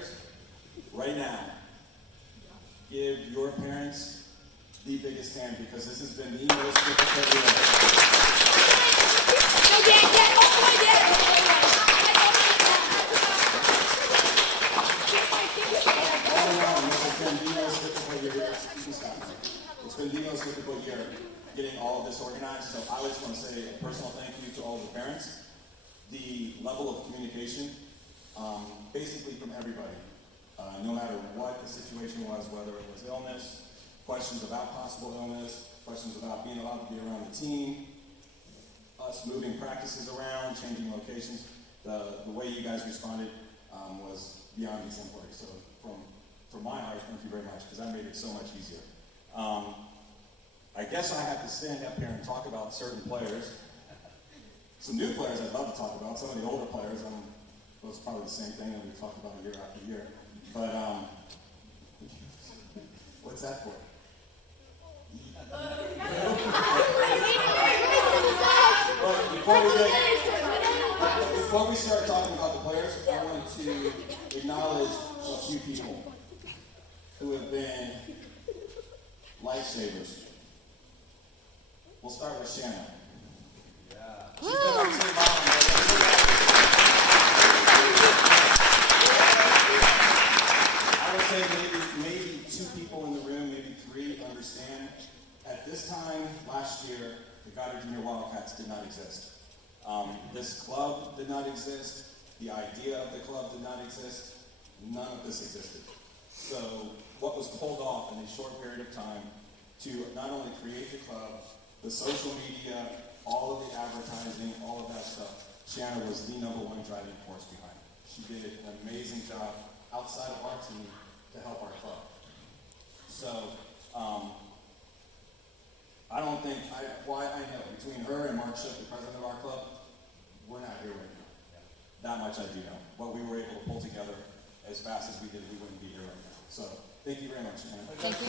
players, right now, give your parents the biggest hand because this has been the most difficult year. It's been the most difficult year getting all of this organized, so I just want to say a personal thank you to all the parents. The level of communication, basically from everybody, no matter what the situation was, whether it was illness, questions about possible illness, questions about being allowed to be around the team, us moving practices around, changing locations, the way you guys responded was beyond exemplary. So from my heart, thank you very much, because that made it so much easier. I guess I have to stand up here and talk about certain players. Some new players I'd love to talk about. Some of the older players, well, it's probably the same thing that we've talked about year after year. But what's that for? Before we start talking about the players, I want to acknowledge a few people who have been lifesavers. We'll start with Shanna. She's been our team mom. I would say maybe two people in the room, maybe three, understand. At this time last year, the Goddard Junior Wildcats did not exist. This club did not exist. The idea of the club did not exist. None of this existed. So what was pulled off in a short period of time to not only create the club, the social media, all of the advertising, all of that stuff, Shanna was the #1 driving force behind it. She did an amazing job outside of our team to help our club. So, I don't think, I know, between her and Mark Schiff, the president of our club, we're not here right now. That much I do know. What we were able to pull together as fast as we did, we wouldn't be here right now. So, thank you very much, Shanna. Thank you.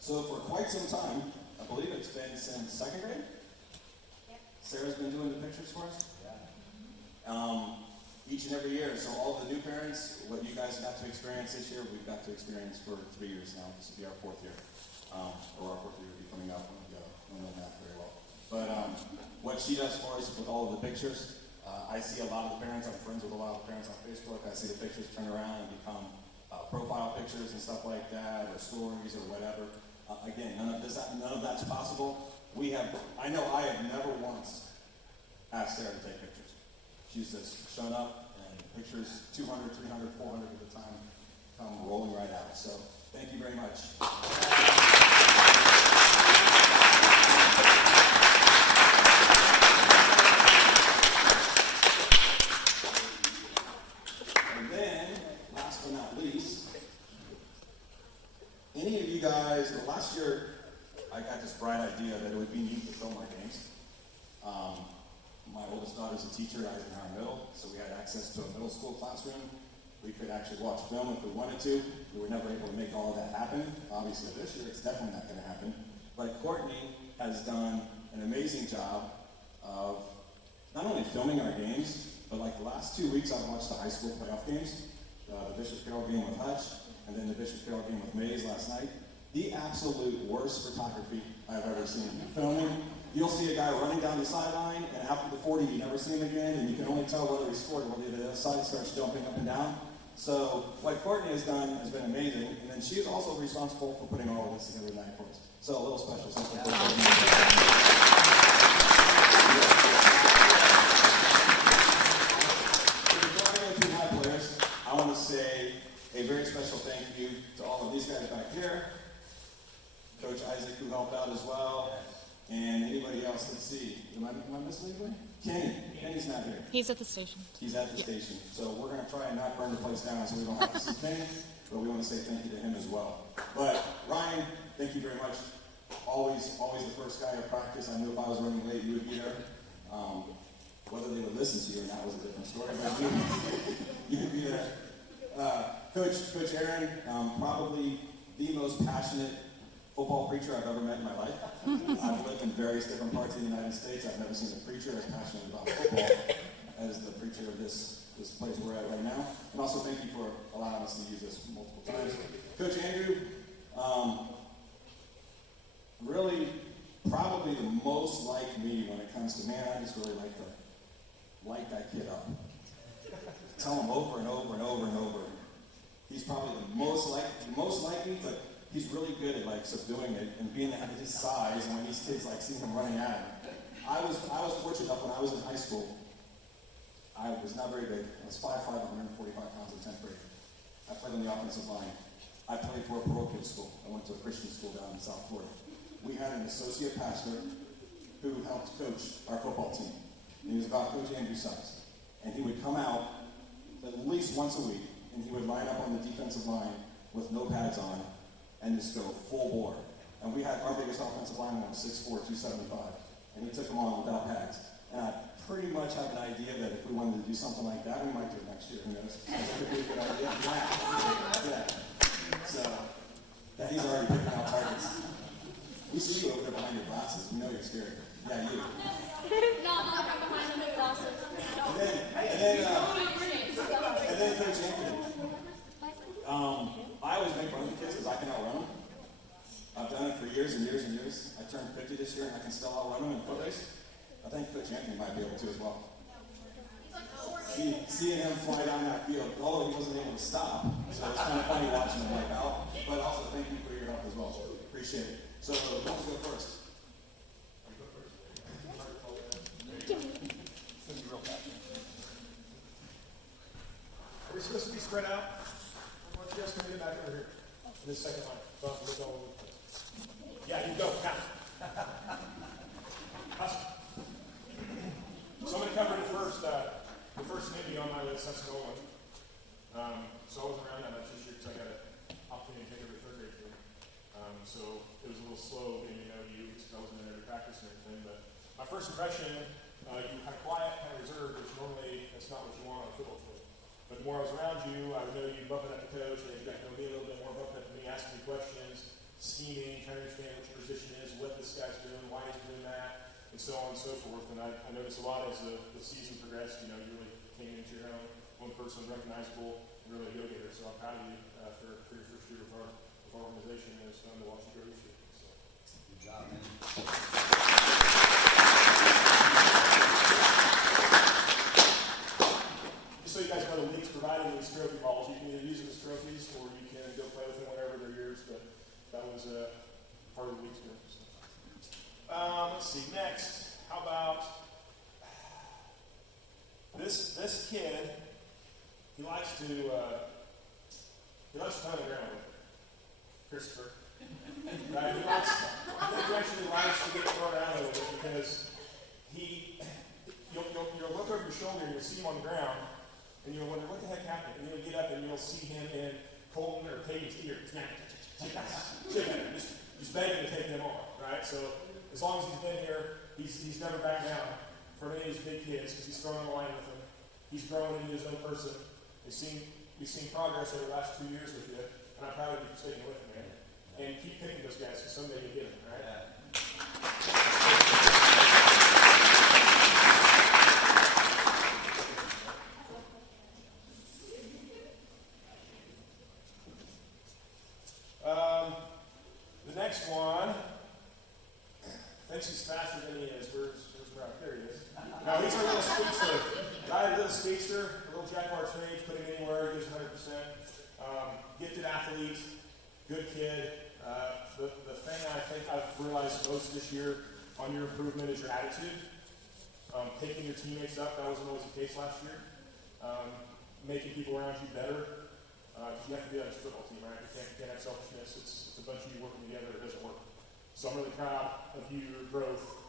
So for quite some time, I believe it's been since second grade, Sarah's been doing the pictures for us. Each and every year. So all the new parents, what you guys got to experience this year, we've got to experience for 3 years now. This will be our 4th year. Or our 4th year will be coming up. I don't know math very well. But what she does for us with all of the pictures, I see a lot of the parents, I'm friends with a lot of the parents on Facebook. I see the pictures turn around and become profile pictures and stuff like that, or stories or whatever. Again, none of that's possible. I know I have never once asked Sarah to take pictures. She's just shown up and pictures 200, 300, 400 at a time come rolling right out. So thank you very much. And then, last but not least, any of you guys, last year I got this bright idea that it would be neat to film our games. My oldest daughter's a teacher at Eisenhower Middle, so we had access to a middle school classroom. We could actually watch film if we wanted to. We were never able to make all of that happen. Obviously this year it's definitely not going to happen. But Courtney has done an amazing job of not only filming our games, but like the last 2 weeks I've watched the high school playoff games, the Bishop Carroll game with Hutch, and then the Bishop Carroll game with Mays last night. The absolute worst photography I've ever seen. Filming, you'll see a guy running down the sideline, and after the 40, you never see him again, and you can only tell whether he scored or whether the side starts jumping up and down. So what Courtney has done has been amazing, and then she's also responsible for putting all of this together tonight for us. So a little special something for Courtney. Before I go to my players, I want to say a very special thank you to all of these guys back here. Coach Isaac, who helped out as well, and anybody else. Let's see. Am I missing anybody? Kenny's not here. He's at the station. He's at the station. So we're going to try and not burn the place down so we don't have to see Kenny, but we want to say thank you to him as well. But Ryan, thank you very much. Always the first guy at practice. I knew if I was running late, you would be there. Whether they would listen to you or not was a different story, but you would be there. Coach Aaron, probably the most passionate football preacher I've ever met in my life. I've lived in various different parts of the United States. I've never seen a preacher as passionate about football as the preacher of this place we're at right now. And also thank you for allowing us to use this multiple times. Coach Andrew, really probably the most like me when it comes to, man, I just really like to light that kid up. Tell him over and over and over and over. He's probably the most like me, but he's really good at like subduing it and being at his size, and when these kids like see him running at him. I was fortunate enough when I was in high school. I was not very big. I was 5'5", 145 pounds in 10th grade. I played on the offensive line. I played for a parochial school. I went to a Christian school down in South Florida. We had an associate pastor who helped coach our football team. And he was about Coach Andrew's size. And he would come out at least once a week, and he would line up on the defensive line with no pads on and just go full bore. And we had our biggest offensive lineman was 6'4", 275. And he took them on without pads. And I pretty much have an idea that if we wanted to do something like that, we might do it next year. Who knows? That could be a good idea. Yeah. So, yeah, he's already picking out targets. We see you over there behind your glasses. We know you're scared. Yeah, you. No, I'm behind the glasses. And then Coach Anthony. I always make fun of the kids because I can outrun them. I've done it for years and years and years. I turned 50 this year and I can still outrun them in foot race. I think Coach Anthony might be able to as well. Seeing him fly down that field, although he wasn't able to stop, so it's kind of funny watching him like out. But also thank you for your help as well. Appreciate it. So who wants to go first? Are we supposed to be spread out? Why don't you guys come in back over here? In this second line. So I'll look all over the place. Yeah, you go. Count. Awesome. So I'm going to cover the first name on my list. That's Nolan. So I wasn't around that much this year because I got an opportunity to take over the third grade team. So it was a little slow getting to know you because I wasn't in every practice and everything. But my first impression, you were kind of quiet, kind of reserved, which normally that's not what you want on a football field. But the more I was around you, I would know you bumping at the coach, and you got to know me a little bit more, bumping at me, asking me questions, scheming, trying to understand what your position is, what this guy's doing, why he's doing that, and so on and so forth. And I noticed a lot as the season progressed. You know, you really came into your own, one person, recognizable, and really a go-getter. So I'm proud of you for your first year with our organization, and it's fun to watch you grow this year. So. Good job, man. So you guys know the league's providing these trophy balls. You can either use them as trophies or you can go play with them whenever they're yours, but that was part of the league's purpose. Let's see, next. How about this kid, he likes to play on the ground with Christopher. Right? He actually likes to get thrown around a little bit because you'll look over your shoulder and you'll see him on the ground, and you'll wonder, what the heck happened? And you'll get up and you'll see him in Colton or Peyton's ear. Just begging to take them on, right? So as long as he's been here, he's never backed down for any of these big kids because he's throwing the line with them. He's growing into his own person. We've seen progress over the last 2 years with you, and I'm proud of you for sticking with him, man. And keep picking those guys because someday you'll get them, right? Yeah. The next one, thinks he's faster than he is. Where's Brown? There he is. Now he's a little speedster. Right, a little speedster, a little jack of our trades, put him anywhere, he gives 100%. Gifted athlete, good kid. The thing I think I've realized most this year on your improvement is your attitude. Picking your teammates up, that wasn't always the case last year. Making people around you better. Because you have to be on this football team, right? You can't have selfishness. It's a bunch of you working together. It doesn't work. So I'm really proud of you, your growth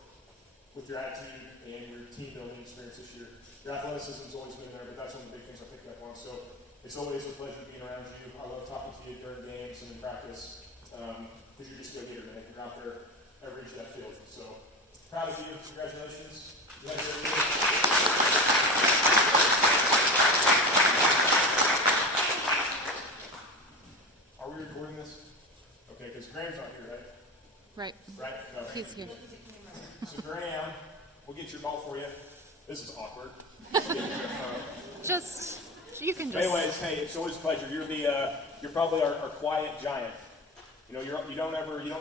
with your attitude and your team building experience this year. Your athleticism has always been there, but that's one of the big things I picked up on. So it's always a pleasure being around you. I love talking to you during games and in practice because you're just a go-getter, man. You're out there every inch of that field. So proud of you. Congratulations. You had a great year. Are we recording this? Okay, because Graham's not here, right? Right. Right? No. He's here. So Graham, we'll get your ball for you. This is awkward. Just, you can just. Anyways, hey, it's always a pleasure. You're probably our quiet giant. You know, you don't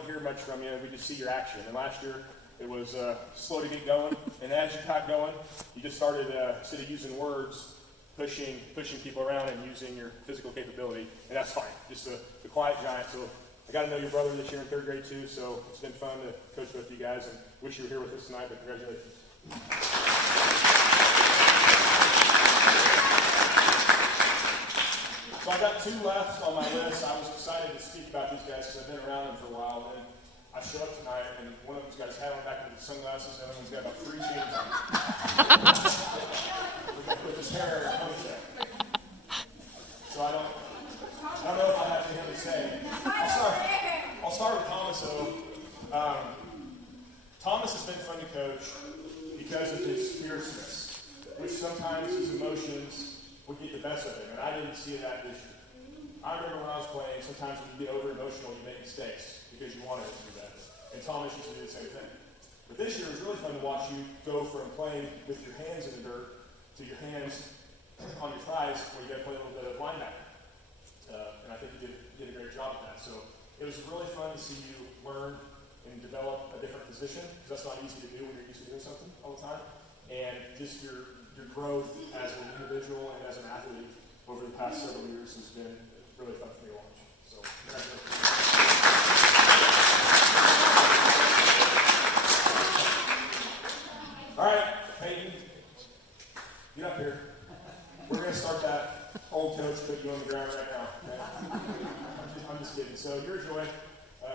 hear much from you. We just see your action. And last year, it was slow to get going. And as you got going, you just started, instead of using words, pushing people around and using your physical capability. And that's fine. Just the quiet giant. So I got to know your brother this year in third grade too. So it's been fun to coach with you guys. And wish you were here with us tonight. But congratulations. So I got 2 left on my list. I was excited to speak about these guys because I've been around them for a while. And I show up tonight, and one of them's got his hat on back with the sunglasses, and the other one's got about 3 chains on. with his hair and ponytail. So I don't know if I have anything to say. I'll start with Thomas, though. Thomas has been fun to coach because of his fierceness, which sometimes his emotions would get the best of him, and I didn't see that this year. I remember when I was playing, sometimes when you get over-emotional, you make mistakes because you wanted it to be better. And Thomas used to do the same thing. But this year, it was really fun to watch you go from playing with your hands in the dirt to your hands on your thighs where you got to play a little bit of linebacker. And I think you did a great job at that. So it was really fun to see you learn and develop a different position, because that's not easy to do when you're used to doing something all the time. And just your growth as an individual and as an athlete over the past several years has been really fun for me to watch. So, congratulations. All right, Peyton, get up here. We're going to start that old coach put you on the ground right now. Okay? I'm just kidding. So you're a joy,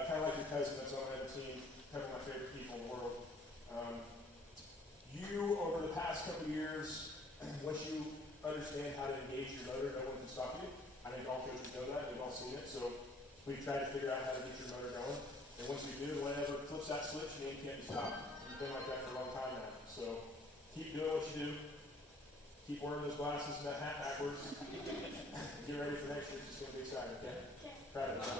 kind of like your cousin that's on the team, kind of my favorite people in the world. You, over the past couple of years, once you understand how to engage your motor, no one can stop you. I think all coaches know that, and they've all seen it. So we've tried to figure out how to get your motor going. And once you do, whenever it flips that switch, you can't be stopped. You've been like that for a long time now. So keep doing what you do. Keep wearing those glasses and that hat backwards. Get ready for next year. It's just going to be exciting, okay? Proud of you.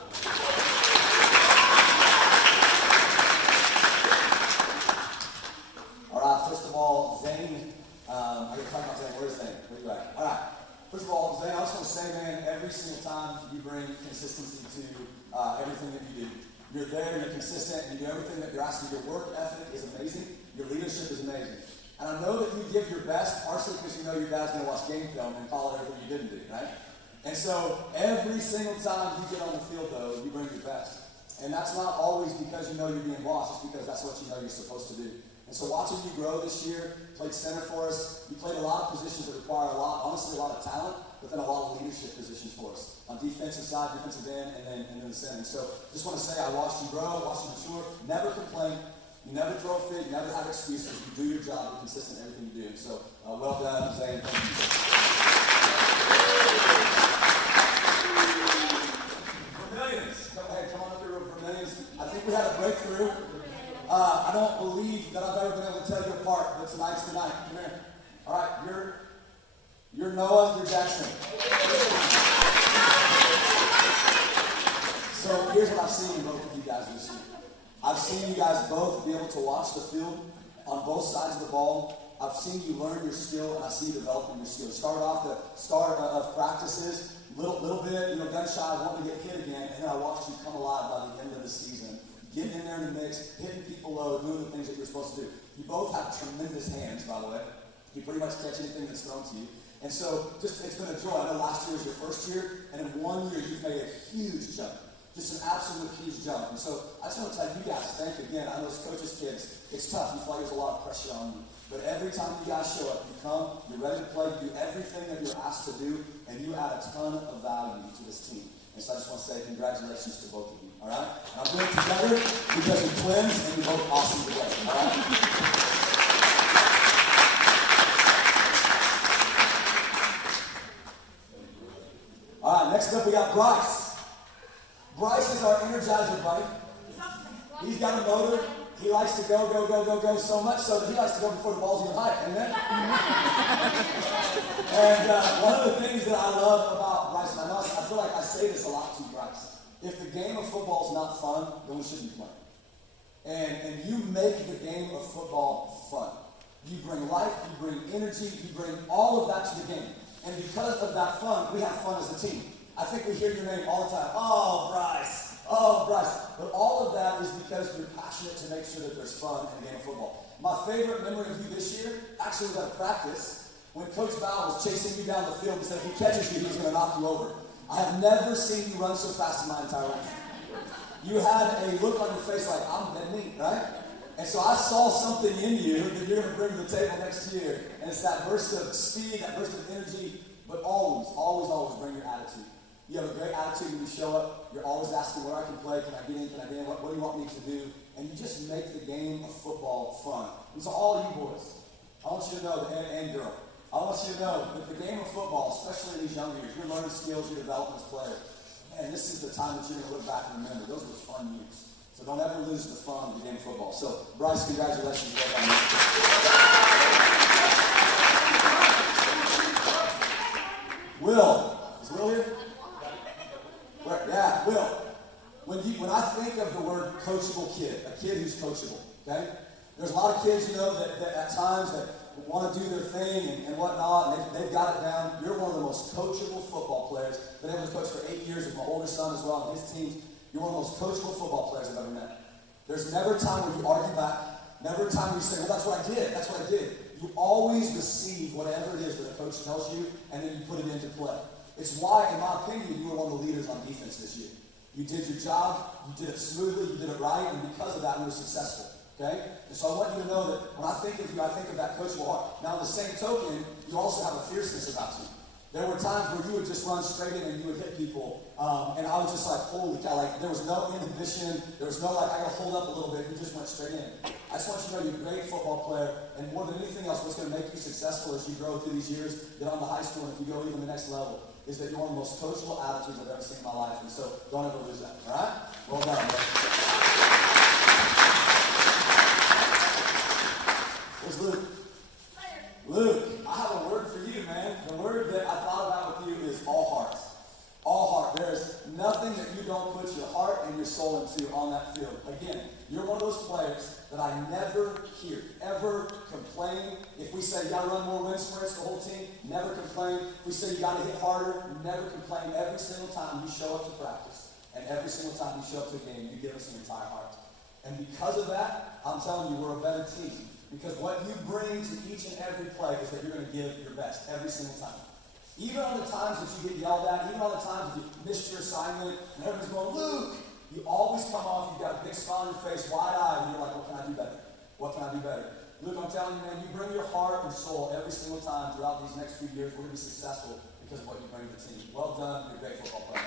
All right, first of all, Zane, I get talking about Zane. Where's Zane? Where you at? All right. First of all, Zane, I just want to say, man, every single time you bring consistency to everything that you do. You're there, you're consistent, and you do everything that you're asking. Your work ethic is amazing. Your leadership is amazing. And I know that you give your best, partially because you know your dad's going to watch game film and call it everything you didn't do, right? And so every single time you get on the field, though, you bring your best. And that's not always because you know you're being watched, it's because that's what you know you're supposed to do. And so watching you grow this year, played center for us, you played a lot of positions that require honestly a lot of talent, but then a lot of leadership positions for us. On defensive side, defensive end, and then the center. So just want to say I watched you grow, watched you mature, never complain, you never throw a fit, you never have excuses, you do your job, you're consistent in everything you do. And so well done, Zane. Thank you. Vermillions. Hey, come on up here for Vermillions. I think we had a breakthrough. I don't believe that I've ever been able to tell you apart, but tonight's the night. Come here. All right, you're Noah, you're Jackson. So here's what I've seen in both of you guys this year. I've seen you guys both be able to watch the field on both sides of the ball. I've seen you learn your skill, and I see you developing your skill. Start off the start of practices, little bit, gun shy, wanting to get hit again, and then I watched you come alive by the end of the season. Getting in there in the mix, hitting people low, doing the things that you're supposed to do. You both have tremendous hands, by the way. You pretty much catch anything that's thrown to you. And so, it's been a joy. I know last year was your first year, and in 1 year, you've made a huge jump. Just an absolute huge jump. And so, I just want to tell you guys, thank you again. I know as coaches' kids, it's tough. You feel like there's a lot of pressure on you. But every time you guys show up, you come, you're ready to play, you do everything that you're asked to do, and you add a ton of value to this team. And so I just want to say congratulations to both of you, all right? Now do it together because you're twins and you're both awesome together, all right? All right, next up we got Bryce. Bryce is our energizer buddy. He's got a motor. He likes to go so much so that he likes to go before the ball's even high. Amen? And one of the things that I love about Bryce, and I feel like I say this a lot to Bryce, if the game of football is not fun, then we shouldn't be playing. And you make the game of football fun. You bring life, you bring energy, you bring all of that to the game. And because of that fun, we have fun as a team. I think we hear your name all the time. Oh, Bryce. Oh, Bryce. But all of that is because you're passionate to make sure that there's fun in the game of football. My favorite memory of you this year actually was at a practice when Coach Val was chasing you down the field and said if he catches you, he's going to knock you over. I have never seen you run so fast in my entire life. You had a look on your face like, I'm dead meat, right? And so I saw something in you that you're going to bring to the table next year. And it's that burst of speed, that burst of energy, but always, always, always bring your attitude. You have a great attitude when you show up. You're always asking where I can play, can I get in, can I get in, what do you want me to do? And you just make the game of football fun. And so all you boys, I want you to know, and girl, I want you to know that the game of football, especially in these young years, you're learning skills, you're developing as players. And this is the time that you're going to look back and remember. Those were fun years. So don't ever lose the fun of the game of football. So, Bryce, congratulations. Will. Is Will here? Yeah, Will. When I think of the word coachable kid, a kid who's coachable, okay? There's a lot of kids, that at times that want to do their thing and whatnot, and they've got it down. You're one of the most coachable football players. Been able to coach for 8 years with my older son as well, and his teams. You're one of the most coachable football players I've ever met. There's never a time where you argue back, never a time where you say, well, that's what I did. You always receive whatever it is that a coach tells you, and then you put it into play. It's why, in my opinion, you were one of the leaders on defense this year. You did your job, you did it smoothly, you did it right, and because of that, you were successful. Okay? And so I want you to know that when I think of you, I think of that coachable heart. Now, on the same token, you also have a fierceness about you. There were times where you would just run straight in and you would hit people, and I was just like, holy cow, like there was no inhibition, there was no like, I gotta hold up a little bit, you just went straight in. I just want you to know you're a great football player, and more than anything else, what's gonna make you successful as you grow through these years, get on to high school, and if you go even the next level, is that you're one of the most coachable attitudes I've ever seen in my life, and so don't ever lose that, all right? Well done, bro. Where's Luke? Luke, I have a word for you, man. The word that I thought about with you is all heart. All heart. There's nothing that you don't put your heart and your soul into on that field. Again, you're one of those players that I never hear ever complain. If we say you gotta run more wind sprints, the whole team, never complain. If we say you gotta hit harder, never complain. Every single time you show up to practice, and every single time you show up to a game, you give us your entire heart. And because of that, I'm telling you, we're a better team. Because what you bring to each and every play is that you're going to give your best every single time. Even on the times that you get yelled at, even on the times that you missed your assignment, and everyone's going, Luke, you always come off, you've got a big smile on your face, wide-eyed, and you're like, what can I do better? What can I do better? Luke, I'm telling you, man, you bring your heart and soul every single time throughout these next few years. We're going to be successful because of what you bring to the team. Well done. You're a great football player.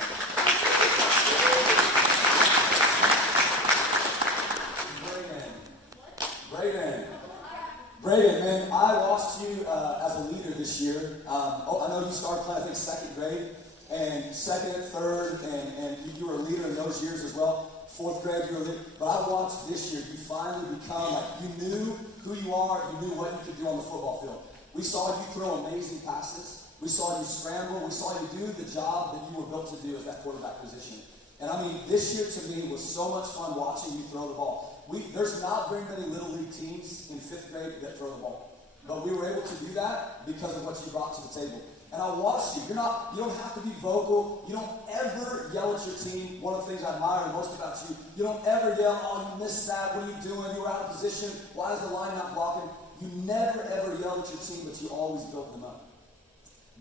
Brayden, man, I watched you as a leader this year. I know you started playing, I think, second grade, and second, third, and you were a leader in those years as well. Fourth grade, you were a leader. But I watched this year, you finally become, like, you knew who you are, you knew what you could do on the football field. We saw you throw amazing passes. We saw you scramble. We saw you do the job that you were built to do as that quarterback position. And I mean, this year to me was so much fun watching you throw the ball. There's not very many Little League teams in 5th grade that throw the ball. But we were able to do that because of what you brought to the table. And I watched you. You don't have to be vocal. You don't ever yell at your team. One of the things I admire most about you, you don't ever yell, oh, you missed that. What are you doing? You were out of position. Why is the line not blocking? You never, ever yell at your team, but you always build them up.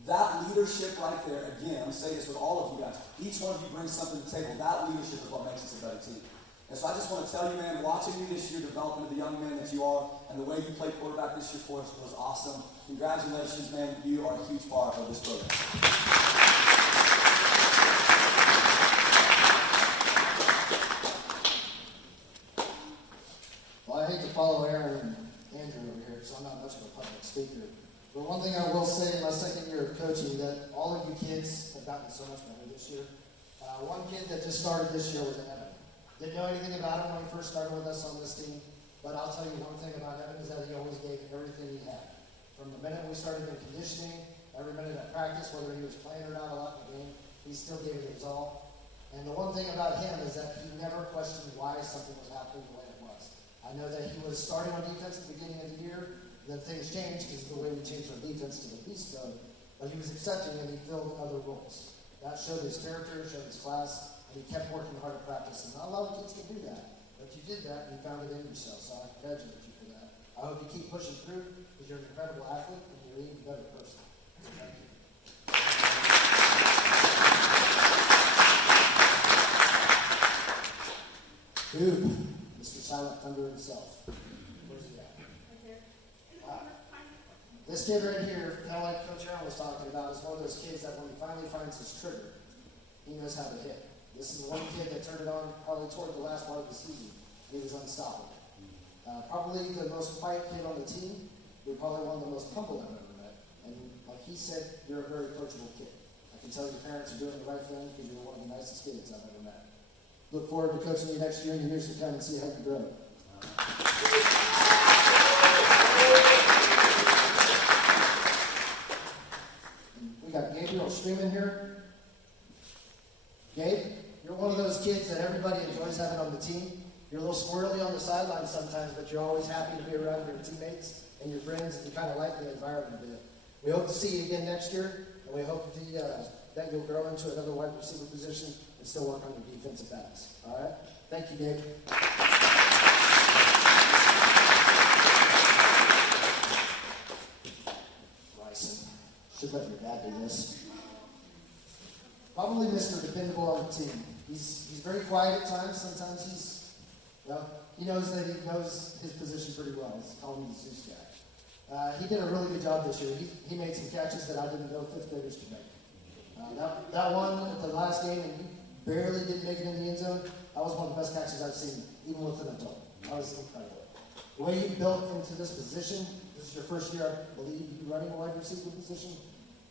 That leadership right there, again, I'm going to say this with all of you guys. Each one of you brings something to the table. That leadership is what makes us a better team. And so I just want to tell you, man, watching you this year develop into the young man that you are, and the way you played quarterback this year for us was awesome. Congratulations, man. You are a huge part of this program. Well, I hate to follow Aaron and Andrew over here, because I'm not much of a public speaker. But one thing I will say in my second year of coaching, that all of you kids have gotten so much better this year. One kid that just started this year was Evan. Didn't know anything about him when he first started with us on this team, but I'll tell you one thing about Evan is that he always gave everything he had. From the minute we started in conditioning, every minute at practice, whether he was playing or not a lot in the game, he still gave it his all. And the one thing about him is that he never questioned why something was happening the way it was. I know that he was starting on defense at the beginning of the year, then things changed because of the way we changed our defense to the beast mode, but he was accepting and he filled other roles. That showed his character, showed his class, and he kept working hard at practice. And not a lot of kids can do that, but you did that and you found it in yourself, so I congratulate you for that. I hope you keep pushing through because you're an incredible athlete and you're an even better person. So thank you. Dude, Mr. Silent Thunder himself. Where's he at? This kid right here, kind of like Coach Aaron was talking about, is one of those kids that when he finally finds his trigger, he knows how to hit. This is one kid that turned it on probably toward the last part of the season. He was unstoppable. Probably the most quiet kid on the team. You're probably one of the most humble I've ever met. And like he said, you're a very approachable kid. I can tell your parents are doing the right thing because you're one of the nicest kids I've ever met. Look forward to coaching you next year and the years to come and see how you grow. We got Gabriel streaming here. Gabe, you're one of those kids that everybody enjoys having on the team. You're a little squirrely on the sideline sometimes, but you're always happy to be around your teammates and your friends, and you kind of like the environment a bit. We hope to see you again next year, and we hope that you'll grow into another wide receiver position and still work on your defensive backs. All right? Thank you, Gabe. Bryson. Should let your dad do this. Probably Mr. Dependable on the team. He's very quiet at times. Sometimes he knows that he knows his position pretty well. He's calling him the Zeus guy. He did a really good job this year. He made some catches that I didn't know fifth graders could make. That one at the last game, and he barely didn't make it in the end zone. That was one of the best catches I've seen, even with an adult. That was incredible. The way you built into this position, this is your first year, I believe, you running a wide receiver position.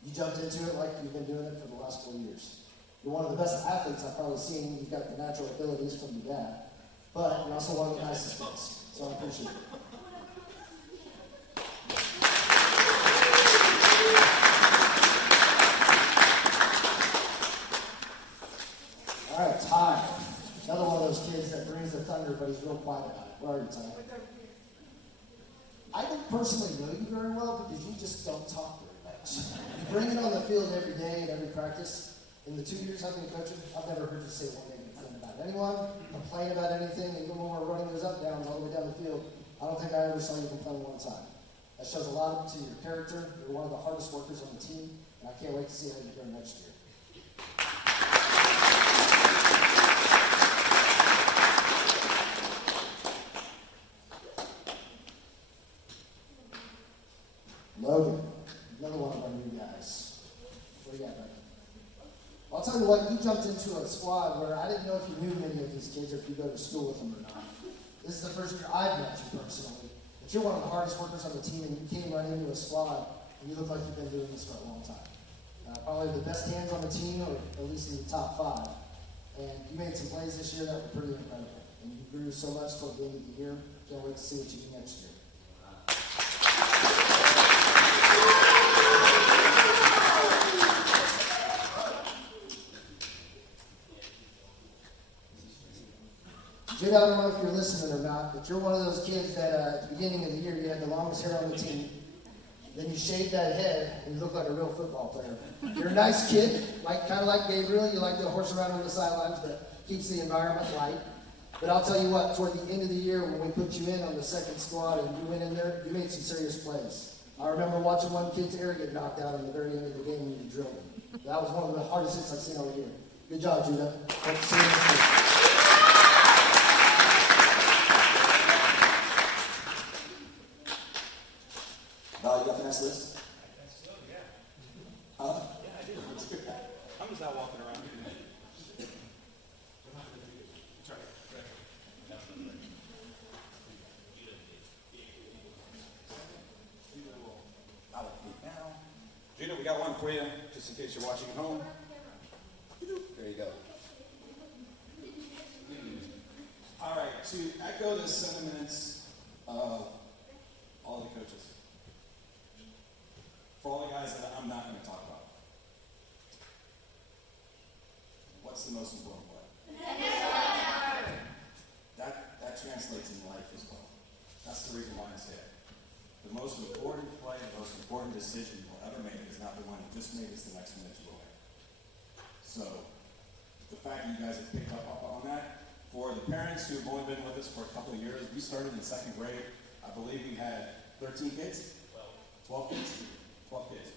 You jumped into it like you've been doing it for the last 4 years. You're one of the best athletes I've probably seen. You've got the natural abilities from your dad, but you're also one of the nicest kids. So I appreciate it. All right, Ty. Another one of those kids that brings the thunder, but he's real quiet about it. Where are you, Ty? I don't personally know you very well because you just don't talk very much. You bring it on the field every day and every practice. In the 2 years I've been coaching, I've never heard you say one negative thing about anyone, complain about anything, even when we're running those up downs all the way down the field. I don't think I ever saw you complain one time. That shows a lot to your character. You're one of the hardest workers on the team, and I can't wait to see how you do next year. Logan, another one of our new guys. What do you got, buddy? I'll tell you what, you jumped into a squad where I didn't know if you knew many of these kids or if you go to school with them or not. This is the first year I've met you personally. But you're one of the hardest workers on the team, and you came right into a squad, and you look like you've been doing this for a long time. Probably the best hands on the team, or at least in the top 5. And you made some plays this year that were pretty incredible. And you grew so much toward the end of the year. Can't wait to see what you do next year. Jid, I don't know if you're listening or not, but you're one of those kids that at the beginning of the year you had the longest hair on the team. Then you shaved that head and you look like a real football player. You're a nice kid, kind of like Gabriel. You like to horse around on the sidelines, but keeps the environment light. But I'll tell you what, toward the end of the year when we put you in on the second squad and you went in there, you made some serious plays. I remember watching one kid's ear get knocked out in the very end of the game when you drilled him. That was one of the hardest hits I've seen all year. Good job, Judah. Hope to see you next year. Val, you got the next list? So, yeah. Huh? Yeah, I do. I'm just out walking around. Sorry. Judah, we got one for you, just in case you're watching at home. There you go. All right, to echo the sentiments of all the coaches, for all the guys that I'm not going to talk about, what's the most important play? translates in life as well. That's the reason why I say it. The most important play, the most important decision you'll ever make is not the one you just made, it's the next one that you will make. So, the fact that you guys have picked up on that, for the parents who have only been with us for a couple of years, we started in 2nd grade. I believe we had 13 kids? 12 kids? 12 kids.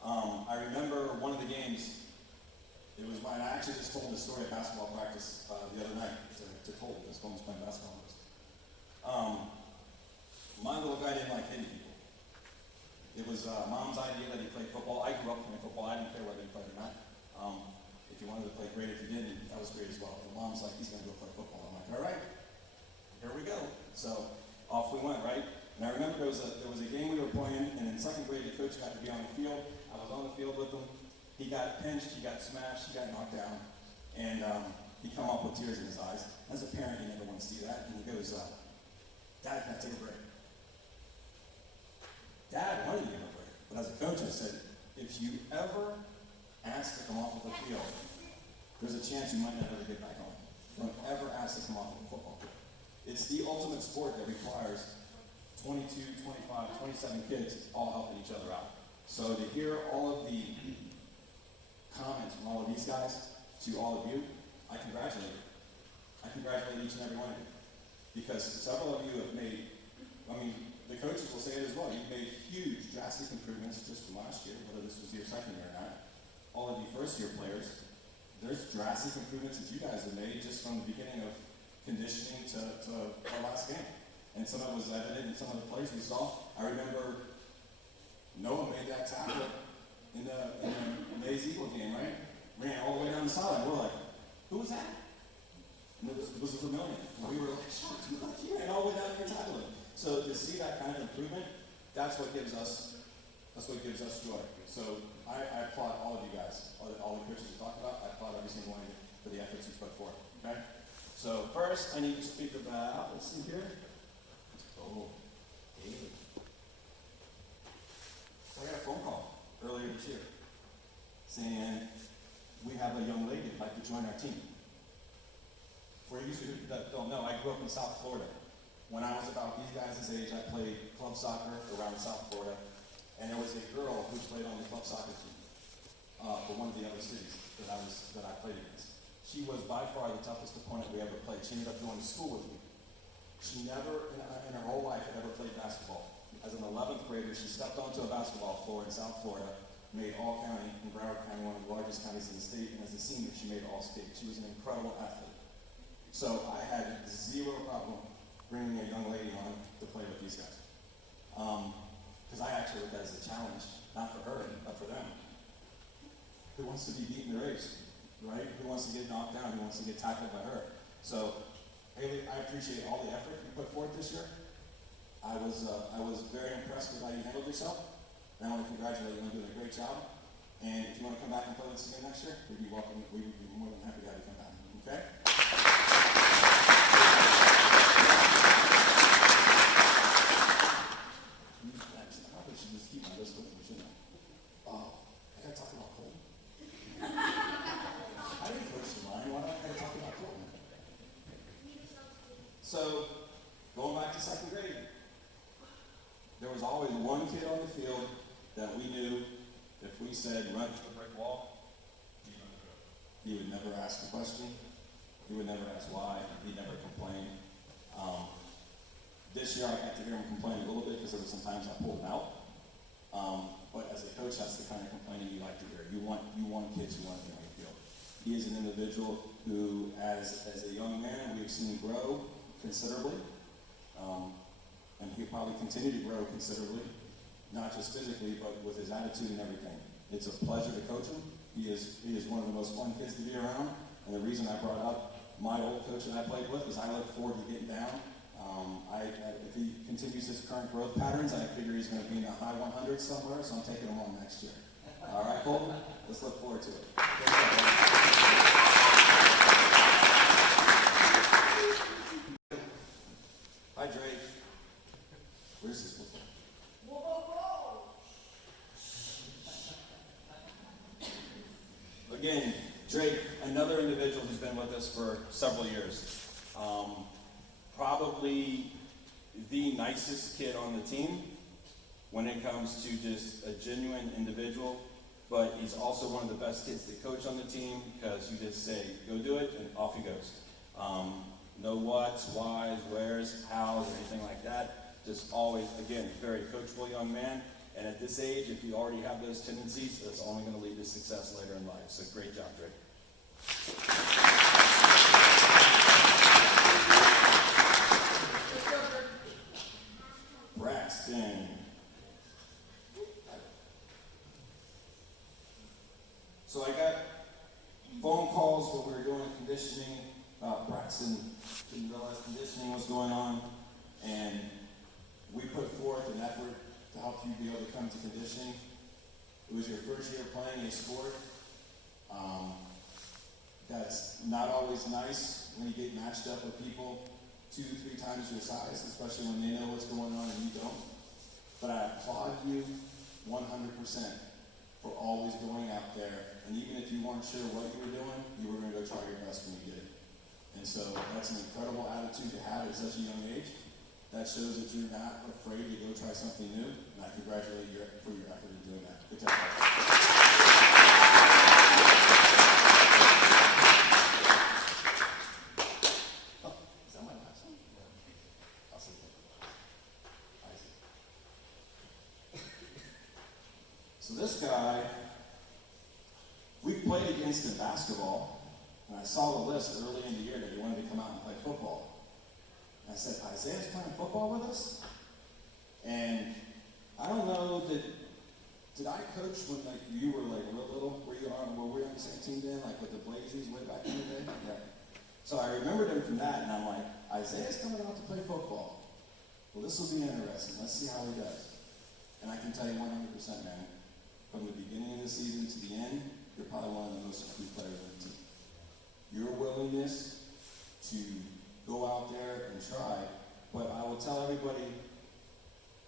I remember one of the games, it was when I actually just told the story at basketball practice the other night to Cole, because Cole was playing basketball with us. My little guy didn't like hitting people. It was Mom's idea that he played football. I grew up playing football. I didn't care whether he played or not. If you wanted to play, great. If you didn't, that was great as well. But Mom's like, he's going to go play football. I'm like, all right, here we go. So off we went, right? And I remember there was a game we were playing, and in 2nd grade, the coach got to be on the field. I was on the field with him. He got pinched, he got smashed, he got knocked down, and he come up with tears in his eyes. As a parent, you never want to see that. And he goes, Dad, can I take a break? Dad wanted to give a break. But as a coach, I said, if you ever ask to come off of the field, there's a chance you might not ever get back on. Don't ever ask to come off of the football field. It's the ultimate sport that requires 22, 25, 27 kids all helping each other out. So to hear all of the comments from all of these guys to all of you, I congratulate you. I congratulate each and every one of you. Because several of you have made, the coaches will say it as well, you've made huge, drastic improvements just from last year, whether this was your 2nd year or not. All of you 1st-year players, there's drastic improvements that you guys have made just from the beginning of conditioning to our last game. And some of it was evident in some of the plays we saw. I remember Noah made that tackle in the Mays Eagle game, right? Ran all the way down the sideline. We're like, who was that? And it was a Vermillion. And we were like, shit, he ran all the way down there tackling. So to see that kind of improvement, that's what gives us joy. So I applaud all of you guys, all the coaches you talked about. I applaud every single one of you for the efforts you put forth. Okay? So first, I need to speak about, let's see here. Oh, David. So I got a phone call earlier this year saying we have a young lady who'd like to join our team. For you who don't know, I grew up in South Florida. When I was about these guys' age, I played club soccer around South Florida, and there was a girl who played on the club soccer team for one of the other cities that I played against. She was by far the toughest opponent we ever played. She ended up going to school with me. She never, in her whole life, had ever played basketball. As an 11th grader, she stepped onto a basketball floor in South Florida, made All-County in Broward County, one of the largest counties in the state, and as a senior, she made All-State. She was an incredible athlete. So I had zero problem bringing a young lady on to play with these guys. Because I actually look at it as a challenge, not for her, but for them. Who wants to be beaten in the race, right? Who wants to get knocked down? Who wants to get tackled by her? So Haley, I appreciate all the effort you put forth this year. I was very impressed with how you handled yourself, and I want to congratulate you on doing a great job. And if you want to come back and play with us again next year, we'd be welcome. We would be more than happy to have you come back. Okay? I probably should just keep my list with me, shouldn't I? Oh, I got to talk about Cole. I didn't coach the line. Why do I got to talk about Cole? So, going back to 2nd grade, there was always one kid on the field that we knew if we said run to the brick wall, he would never ask a question. He would never ask why. He'd never complain. This year I got to hear him complain a little bit because there were some times I pulled him out. But as a coach, that's the kind of complaining you like to hear. You want kids who want to be on the field. He is an individual who, as a young man, we've seen grow considerably. And he'll probably continue to grow considerably, not just physically, but with his attitude and everything. It's a pleasure to coach him. He is one of the most fun kids to be around. And the reason I brought up my old coach that I played with is I look forward to getting down. If he continues his current growth patterns, I figure he's going to be in the high 100s somewhere, so I'm taking him on next year. All right, Colton? Let's look forward to it. Hi, Drake. Where's this football? Whoa! Again, Drake, another individual who's been with us for several years. Probably probably the nicest kid on the team when it comes to just a genuine individual, but he's also one of the best kids to coach on the team because you just say, go do it, and off he goes. No whats, whys, wheres, hows, or anything like that. Just always, again, very coachable young man. And at this age, if you already have those tendencies, that's only going to lead to success later in life. So great job, Drake. Braxton. So I got phone calls when we were doing conditioning. Braxton didn't realize conditioning was going on, and we put forth an effort to help you be able to come to conditioning. It was your first year playing a sport. That's not always nice when you get matched up with people 2-3 times your size, especially when they know what's going on and you don't. But I applaud you 100% for always going out there. And even if you weren't sure what you were doing, you were going to go try your best when you did it. And so that's an incredible attitude to have at such a young age. That shows that you're not afraid to go try something new. And I congratulate you for your effort in doing that. Good job. Is that my last one? I'll see. I see. So this guy, we played against in basketball. And I saw the list early in the year that he wanted to come out and play football. And I said, Isaiah's playing football with us? And I don't know that, did I coach when like you were like real little? Were we on the same team then, like with the Blazies way back in the day? Yeah. So I remembered him from that, and I'm like, Isaiah's coming out to play football. Well, this will be interesting. Let's see how he does. And I can tell you 100%, man, from the beginning of the season to the end, you're probably one of the most improved players on the team. Your willingness to go out there and try, but I will tell everybody,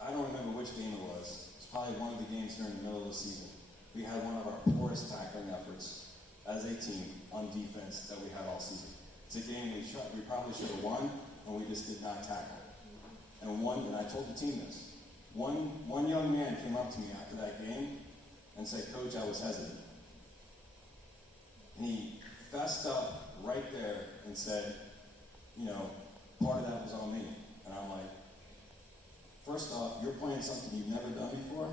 I don't remember which game it was. It's probably one of the games during the middle of the season. We had one of our poorest tackling efforts as a team on defense that we had all season. It's a game we probably should have won, and we just did not tackle. And I told the team this. One young man came up to me after that game and said, Coach, I was hesitant. And he fessed up right there and said, part of that was on me. And I'm like, first off, you're playing something you've never done before.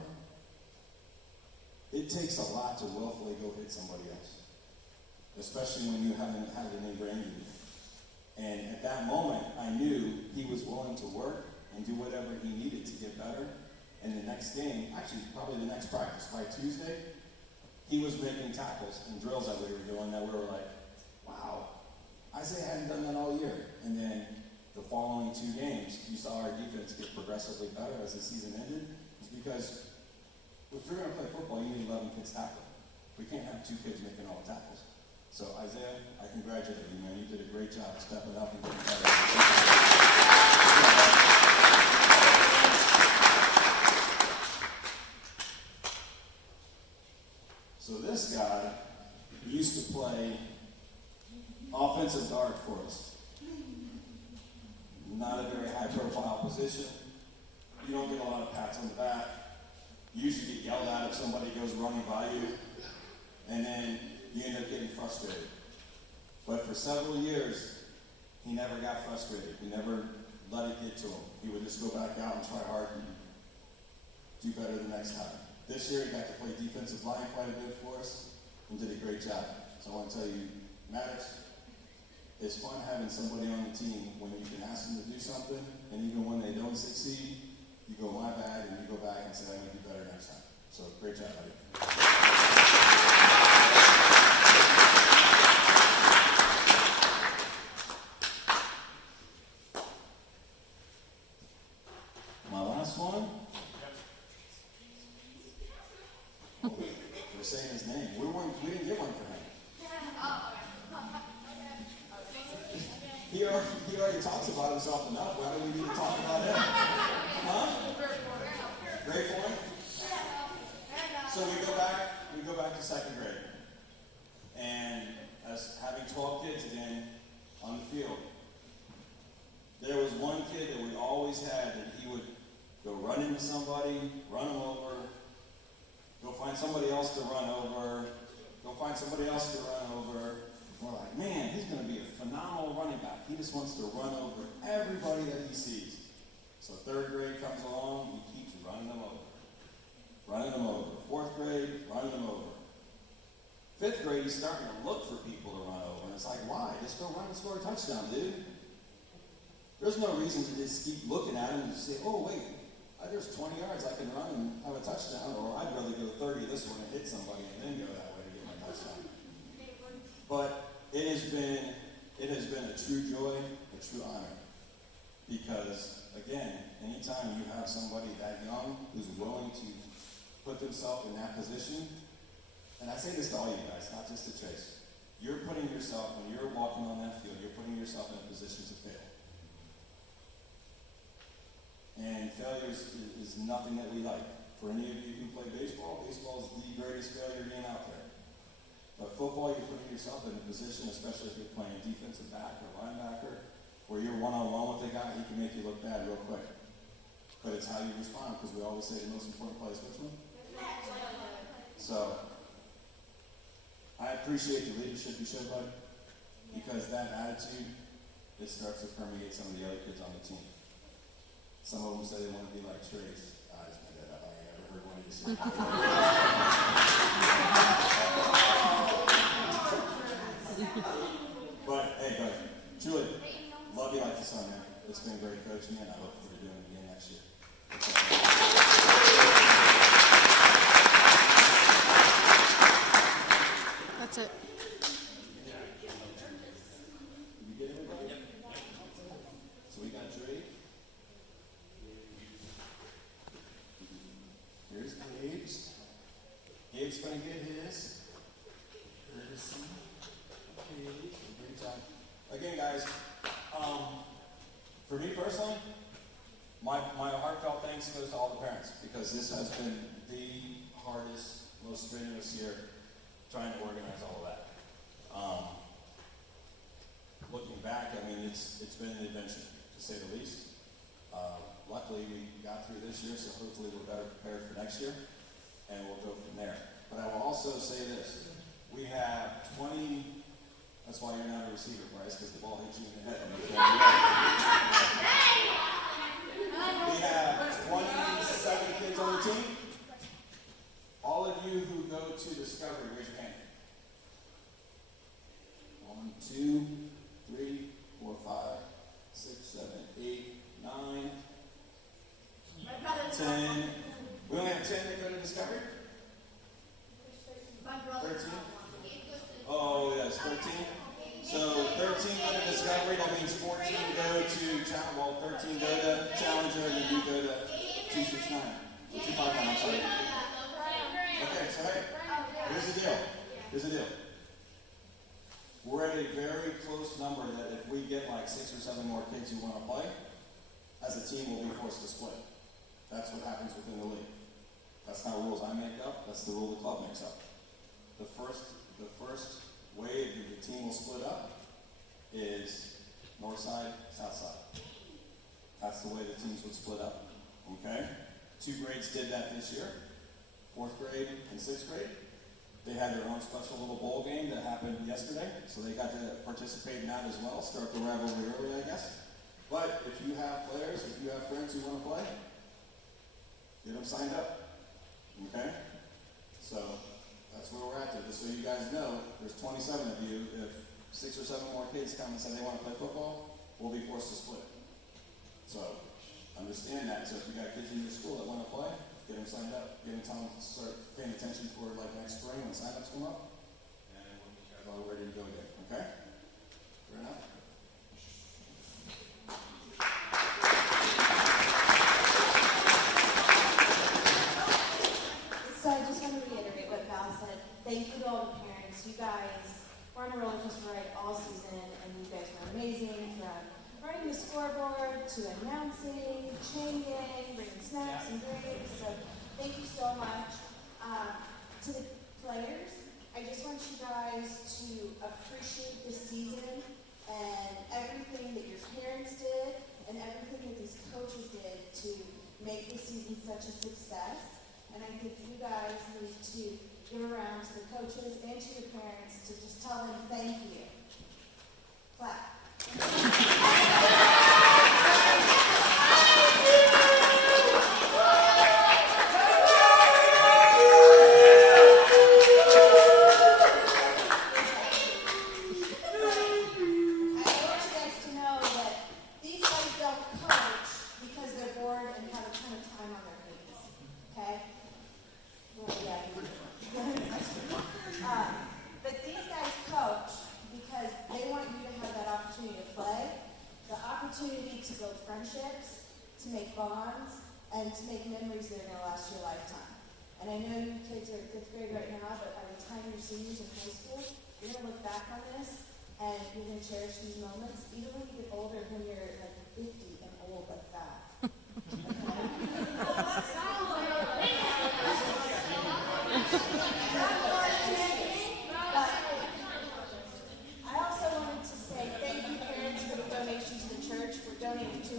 It takes a lot to willfully go hit somebody else, especially when you haven't had it ingrained in you. And at that moment, I knew he was willing to work and do whatever he needed to get better. And the next game, actually probably the next practice, by Tuesday, he was making tackles and drills that we were doing that we were like, wow, Isaiah hadn't done that all year. And then the following 2 games, you saw our defense get progressively better as the season ended. It's because if you're going to play football, you need 11 kids tackling. We can't have 2 kids making all the tackles. So Isaiah, I congratulate you, man. You did a great job stepping up and getting better. So this guy used to play offensive guard for us. Not a very high-profile position. You don't get a lot of pats on the back. You usually get yelled at if somebody goes running by you, and then you end up getting frustrated. But for several years, he never got frustrated. He never let it get to him. He would just go back out and try hard and do better the next time. This year, he got to play defensive line quite a bit for us and did a great job. So I want to tell you, Maddox, it's fun having somebody on the team when you can ask them to do something, and even when they don't succeed, you go, my bad, and you go back and say, I'm going to do better next time. So great job, buddy. My last one. We're saying his name. We didn't get one for him. He already talks about himself enough. Why do we need to talk about him? Huh? Great point. So we go back to 2nd grade. And as having 12 kids again on the field, there was one kid that we always had that he would go run into somebody, run them over, go find somebody else to run over, go find somebody else to run over. We're like, man, he's going to be a phenomenal running back. He just wants to run over everybody that he sees. So third grade comes along, he keeps running them over. Running them over. Fourth grade, running them over. Fifth grade, he's starting to look for people to run over. And it's like, why? Just go run and score a touchdown, dude. There's no reason to just keep looking at him and say, oh, wait, there's 20 yards I can run and have a touchdown. Or I'd rather go 30 this one and hit somebody and then go that way to get my touchdown. But it has been a true joy, a true honor. Because, again, anytime you have somebody that young who's willing to put themselves in that position, and I say this to all you guys, not just to Chase, you're putting yourself, when you're walking on that field, you're putting yourself in a position to fail. And failure is nothing that we like. For any of you who play baseball, baseball is the greatest failure game out there. But football, you're putting yourself in a position, especially if you're playing defensive back or linebacker, where you're one-on-one with a guy, he can make you look bad real quick. But it's how you respond, because we always say the most important play is which one? So, I appreciate the leadership you showed, bud, because that attitude, it starts to permeate some of the other kids on the team. Some of them say they want to be like Trace. I just made that up. I ain't never heard one of you say that. But, hey, bud, truly, love you like the sun, man. It's been great coaching you, and I look forward to doing it again next year. That's it. Did you get everybody? So we got Drake. Here's Gabe's. Gabe's gonna get his. Courtesy. Okay, great job. Again, guys, for me personally, my heartfelt thanks goes to all the parents, because this has been the hardest, most strenuous year trying to organize all of that. Looking back, I mean, it's been an adventure, to say the least. Luckily, we got through this year, so hopefully we're better prepared for next year, and we'll go from there. But I will also say this. We have 20, that's why you're not a receiver, Bryce, because the ball hits you in the head. We have 27 kids on the team. All of you who go to Discovery, raise your hand. 1, 2, 3, 4, 5, 6, 7, 8, 9, 10. We only have 10 that go to Discovery? 13? Oh, yes, 13. So 13 go to Discovery, that means 14 go to Challenge. Well, 13 go to Challenger, and then you go to 269. 259, I'm sorry. Okay, so hey, here's the deal. We're at a very close number that if we get like 6 or 7 more kids who want to play, as a team we'll be forced to split. That's what happens within the league. That's not rules I make up, that's the rule the club makes up. The first way that the team will split up is north side, south side. That's the way the teams would split up. Okay? 2 grades did that this year. 4th grade and 6th grade. They had their own special little bowl game that happened yesterday, so they got to participate in that as well. Start the rivalry early, I guess. But if you have players, if you have friends who want to play, get them signed up. Okay? So that's where we're at there. Just so you guys know, there's 27 of you. If 6 or 7 more kids come and say they want to play football, we'll be forced to split. So understand that. So if you got kids in your school that want to play, get them signed up. Get them time to start paying attention for like next spring when sign-ups come up. And we'll get you guys all ready to go again. Okay? Fair enough? So I just want to reiterate what Val said. Thank you to all the parents. You guys were on a roller coaster ride all season, and you guys were amazing, from running the scoreboard to announcing, changing, bringing snacks and drinks. So thank you so much. To the players, I just want you guys to appreciate the season and everything that your parents did and everything such a success, and I think you guys need to give around to the coaches and to your parents to just tell them thank you. Clap. I want you guys to know that these guys don't coach because they're bored and have a ton of time on their hands. Okay? Well, yeah. But these guys coach because they want you to have that opportunity to play, the opportunity to build friendships, to make bonds, and to make memories that are going to last your lifetime. And I know you kids are in 5th grade right now, but by the time you're seniors in high school, you're going to look back on this and you're going to cherish these moments, even when you get older, when you're like 50 and old like that. I also wanted to say thank you, parents, for the donation to the church. We're donating $270 to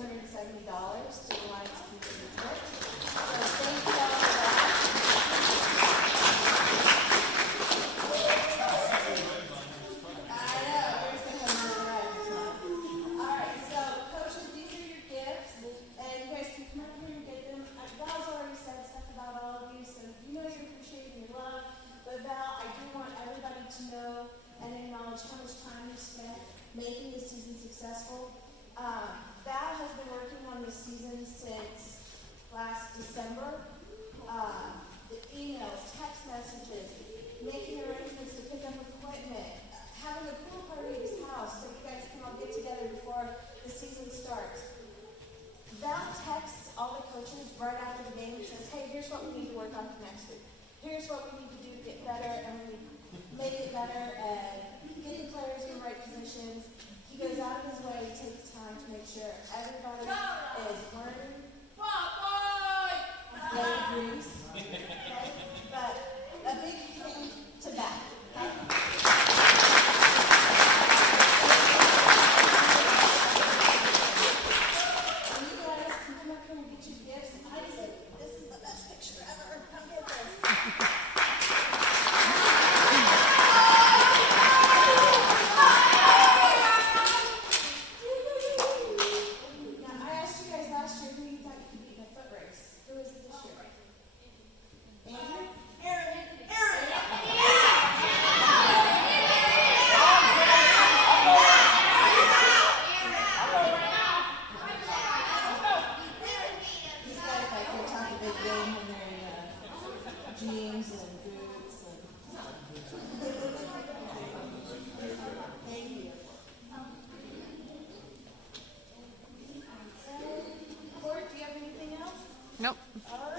the Lions Community Church. So thank you all for that. I know, we're going to have another ride this month. All right, so coaches, these are your gifts, and you guys can come up here and get them. Val's already said stuff about all of you, so you know you're appreciated and you're loved. But Val, I do want everybody to know and acknowledge how much time you spent making this season successful. Val has been working on this season since last December. The emails, text messages, making arrangements to pick up equipment, having a pool party at his house so you guys can all get together before the season starts. Val texts all the coaches right after the game and says, hey, here's what we need to work on for next week. Here's what we need to do to get better, and we make it better and get the players in the right positions. He goes out of his way, he takes time to make sure everybody is learning. They agrees. Okay? But a big thing to that. And you guys can come up here and get your gifts. Isaac, this is the best picture ever. Come get this. Now, I asked you guys last year who you thought you could beat in a foot race. Who is it this year? Andrew? Aaron. These guys back here talk a big game when they're in jeans and boots and. Thank you. Court, do you have anything else? Nope. All